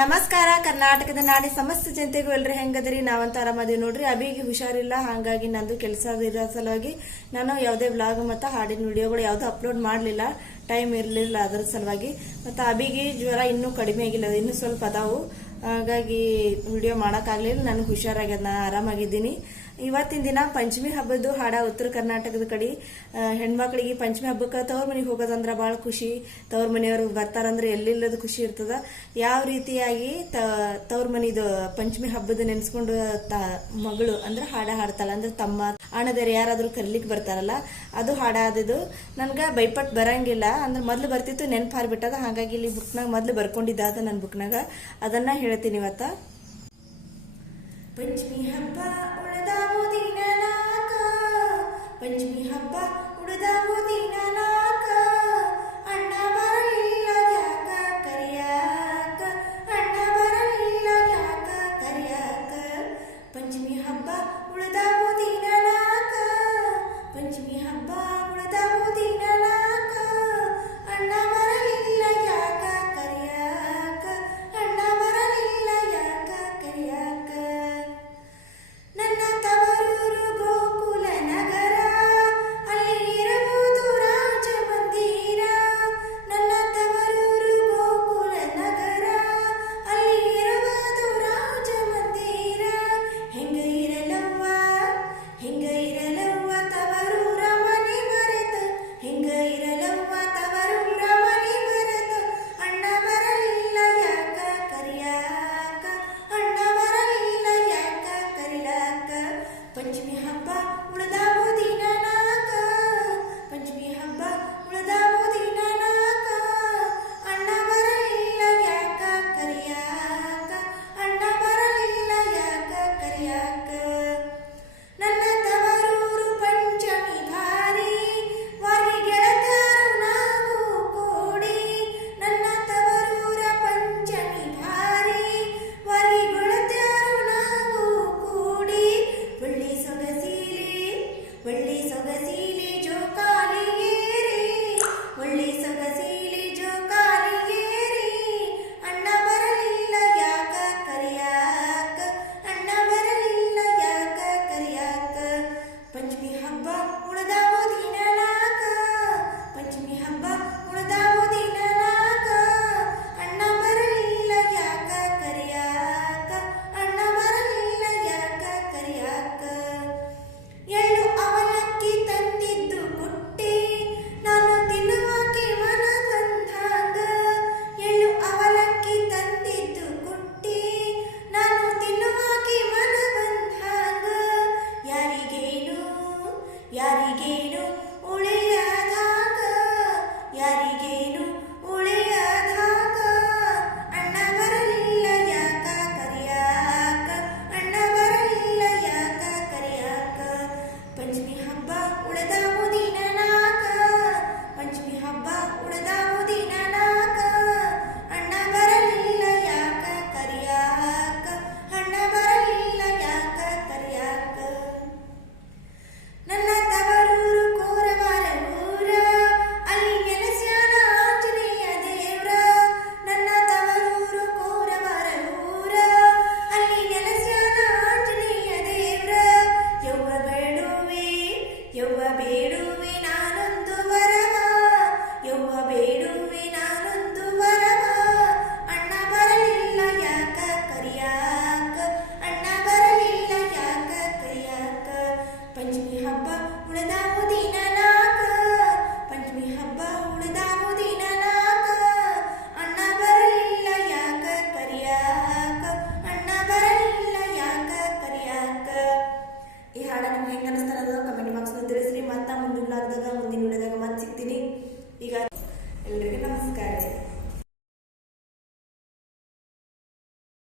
ನಮಸ್ಕಾರ, ಕರ್ನಾಟಕದ ನಾಡಿ ಸಮಸ್ತ ಜನತೆಗೂ ಎಲ್ರಿ ಹೆಂಗದ್ರಿ? ನಾವಂತ ಆರಾಮದೇವಿ ನೋಡ್ರಿ. ಅಭಿಗೆ ಹುಷಾರಿಲ್ಲ, ಹಾಗಾಗಿ ನಂದು ಕೆಲಸ ಇರೋ ಸಲುವಾಗಿ ನಾನು ಯಾವುದೇ ಬ್ಲಾಗ್ ಮತ್ತು ಹಾಡಿನ ವಿಡಿಯೋಗಳು ಯಾವುದು ಅಪ್ಲೋಡ್ ಮಾಡಲಿಲ್ಲ. ಟೈಮ್ ಇರಲಿಲ್ಲ ಅದರ ಸಲುವಾಗಿ. ಮತ್ತು ಅಭಿಗೆ ಜ್ವರ ಇನ್ನೂ ಕಡಿಮೆ ಆಗಿಲ್ಲ, ಇನ್ನೂ ಸ್ವಲ್ಪ ಅದಾವು. ಹಾಗಾಗಿ ವಿಡಿಯೋ ಮಾಡೋಕ್ಕಾಗಲಿಲ್ಲ ನನಗೆ ಹುಷಾರಾಗ್ಯದ ನಾ ಆರಾಮಾಗಿದ್ದೀನಿ. ಇವತ್ತಿನ ದಿನ ಪಂಚಮಿ ಹಬ್ಬದ್ದು ಹಾಡ ಉತ್ತರ ಕರ್ನಾಟಕದ ಕಡೆ. ಹೆಣ್ಮಕ್ಳಿಗೆ ಪಂಚಮಿ ಹಬ್ಬಕ್ಕೆ ತವ್ರ ಮನೆಗೆ ಹೋಗೋದಂದ್ರೆ ಭಾಳ ಖುಷಿ. ತವ್ರ ಮನೆಯವ್ರು ಬರ್ತಾರಂದ್ರೆ ಎಲ್ಲಿಲ್ಲದ ಖುಷಿ ಇರ್ತದ. ಯಾವ ರೀತಿಯಾಗಿ ತ, ತವ್ರ ಮನಿದು ಪಂಚಮಿ ಹಬ್ಬದ ನೆನೆಸ್ಕೊಂಡು ತ, ಮಗಳು ಅಂದ್ರೆ ಹಾಡ ಹಾಡ್ತಾಳ, ಅಂದ್ರೆ ತಮ್ಮ ಅಣ್ಣದೇರು ಯಾರಾದರೂ ಕರ್ಲಿಕ್ಕೆ ಬರ್ತಾರಲ್ಲ, ಅದು ಹಾಡಾದದು ನನಗೆ ಬೈಪಟ್ ಬರಂಗಿಲ್ಲ, ಅಂದ್ರೆ ಮೊದಲು ಬರ್ತಿತ್ತು, ನೆನಪು ಹಾರ್ಬಿಟ್ಟದ ಹಾಗಾಗಿ ಇಲ್ಲಿ ಬುಕ್ನಾಗ ಮೊದಲು ಬರ್ಕೊಂಡಿದ್ದ ಅದ ನನ್ನ ಬುಕ್ನಾಗ ಅದನ್ನ ಹೇಳ್ತೀನಿ ಇವತ್ತ? ಪಂಚಮಿ ಹಬ್ಬ ಉಳಿದ ದಿನನಾಕ ಪಂಚಮಿ ಹಬ್ಬ ಉಳಿದ ದಿನನಾಕ ಅಣ್ಣ ಬರಲಿಲ್ಲ ಯಾಕ ಕರಿಯಾಕ? ಅಣ್ಣ ಬರಲಿಲ್ಲ ಯಾಕ ಕರಿಯಾಕ? ಪಂಚಮಿ ಹಬ್ಬ ಉಳಿದ ದಿನನಾಕ ಪಂಚಮಿ ಹಬ್ಬ ಪಂಚಮಿ ಹಬ್ಬ ಯಾರಿಗೇನು digan,